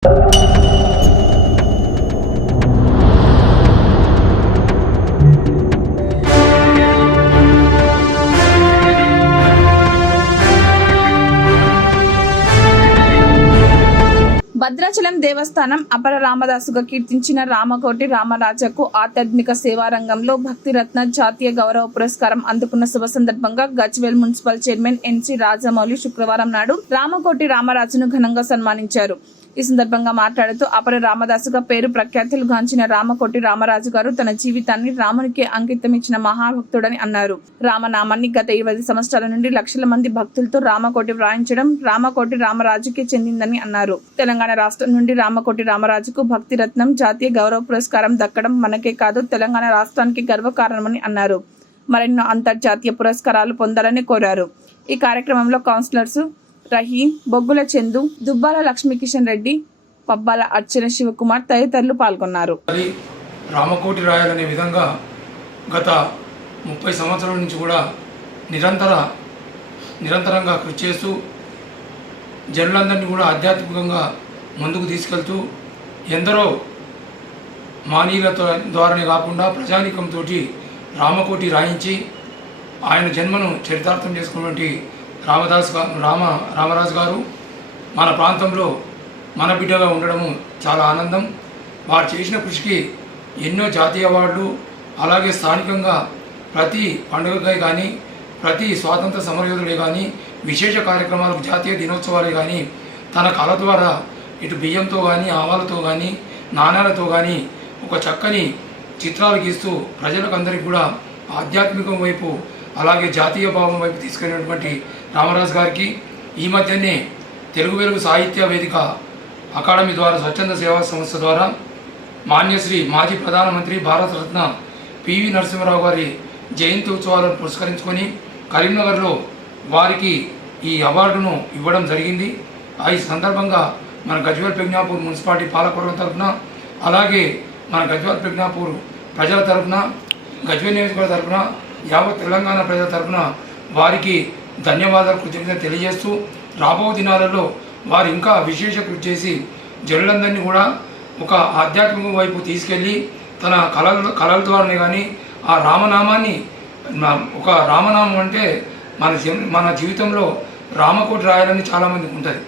భద్రాచలం దేవస్థానం అపర రామదాసుగా కీర్తించిన రామకోటి రామరాజకు ఆధ్యాత్మిక సేవా రంగంలో భక్తిరత్న జాతీయ గౌరవ పురస్కారం అందుకున్న శుభ సందర్భంగా గజ్వేల్ మున్సిపల్ చైర్మన్ ఎన్సి రాజమౌళి శుక్రవారం నాడు రామకోటి రామరాజును ఘనంగా సన్మానించారు. ఈ సందర్భంగా మాట్లాడుతూ అపర రామదాసుగా పేరు ప్రఖ్యాతులు గాంచిన రామకోటి రామరాజు గారు తన జీవితాన్ని రామునికే అంకితం ఇచ్చిన మహాభక్తుడని అన్నారు. రామనామాన్ని గత 20 సంవత్సరాల నుండి లక్షల మంది భక్తులతో రామకోటి వ్రాయించడం రామకోటి రామరాజుకే చెందిందని అన్నారు. తెలంగాణ రాష్ట్రం నుండి రామకోటి రామరాజుకు భక్తిరత్నం జాతీయ గౌరవ పురస్కారం దక్కడం మనకే కాదు తెలంగాణ రాష్ట్రానికి గర్వకారణమని అన్నారు. మరెన్నో అంతర్జాతీయ పురస్కారాలు పొందాలని కోరారు. ఈ కార్యక్రమంలో కౌన్సిలర్స్ రహీం, బొగ్గుల చందు, దుబ్బాల లక్ష్మీకిషన్ రెడ్డి, పబ్బాల అర్చన శివకుమార్ తదితరులు పాల్గొన్నారు. రామకోటి రాయాలనే విధంగా గత 30 సంవత్సరాల నుంచి కూడా నిరంతరంగా కృషి చేస్తూ జనులందరినీ కూడా ఆధ్యాత్మికంగా ముందుకు తీసుకెళ్తూ ఎందరో మానీయుల ద్వారానే కాకుండా ప్రజానీకంతో రామకోటి రాయించి ఆయన జన్మను చరితార్థం చేసుకున్నటువంటి రామరాజు గారు మన ప్రాంతంలో మన బిడ్డగా ఉండడము చాలా ఆనందం. వారు చేసిన కృషికి ఎన్నో జాతీయ అవార్డులు, అలాగే స్థానికంగా ప్రతి పండుగకై కానీ ప్రతి స్వాతంత్ర సమరయోధులే కానీ విశేష కార్యక్రమాలకు జాతీయ దినోత్సవాలే కానీ తన కళ ద్వారా ఇటు బియ్యంతో కానీ ఆవాలతో కానీ నాణ్యాలతో కానీ ఒక చక్కని చిత్రాలు గీస్తూ ప్రజలకు అందరికీ కూడా ఆధ్యాత్మికం వైపు అలాగే జాతీయ భావం వైపు తీసుకెళ్ళినటువంటి రామరాజు గారికి ఈ మధ్యనే తెలుగు వెలుగు సాహిత్య వేదిక అకాడమీ ద్వారా స్వచ్ఛంద సేవా సంస్థ ద్వారా మాన్యశ్రీ మాజీ ప్రధానమంత్రి భారతరత్న పివి నరసింహారావు గారి జయంతి ఉత్సవాలను పురస్కరించుకొని కరీంనగర్లో వారికి ఈ అవార్డును ఇవ్వడం జరిగింది. ఈ సందర్భంగా మన గజ్వేల్ ప్రజ్ఞాపూర్ మున్సిపాలిటీ పాలకవర్గం తరఫున అలాగే మన గజ్వేల్ ప్రజ్ఞాపూర్ ప్రజల తరఫున గజ్వేల్ నియోజకవర్గ తరఫున యావత్ తెలంగాణ ప్రజల తరఫున వారికి ధన్యవాదాలు కృతజ్ఞతలు తెలియజేస్తూ రాబో దినాలలో వారు ఇంకా విశేష కృషి చేసి జనులందరినీ కూడా ఒక ఆధ్యాత్మిక వైపు తీసుకెళ్ళి తన కళల ద్వారానే కానీ ఆ రామనామాన్ని ఒక రామనామం అంటే మన జీవితంలో రామకోటి రాయాలని చాలామందికి ఉంటుంది.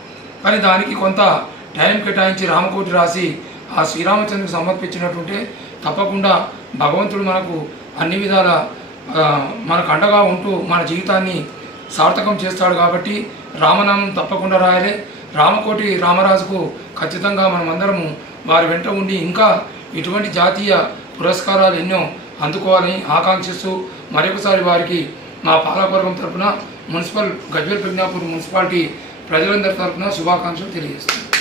కానీ దానికి కొంత టైం కేటాయించి రామకోటి రాసి ఆ శ్రీరామచంద్రుడికి సమర్పించినట్టుంటే తప్పకుండా భగవంతుడు మనకు అన్ని విధాల మనకు అండగా ఉంటూ మన జీవితాన్ని సార్థకం చేస్తాడు. కాబట్టి రామనామం తప్పకుండా రాయాలి. రామకోటి రామరాజుకు ఖచ్చితంగా మనమందరము వారి వెంట ఉండి ఇంకా ఇటువంటి జాతీయ పురస్కారాలు ఎన్నో అందుకోవాలని ఆకాంక్షిస్తూ మరొకసారి వారికి మా పాలకవర్గం తరఫున గజ్వేల్ ప్రజ్ఞాపూర్ మున్సిపాలిటీ ప్రజలందరి తరఫున శుభాకాంక్షలు తెలియజేస్తున్నాను.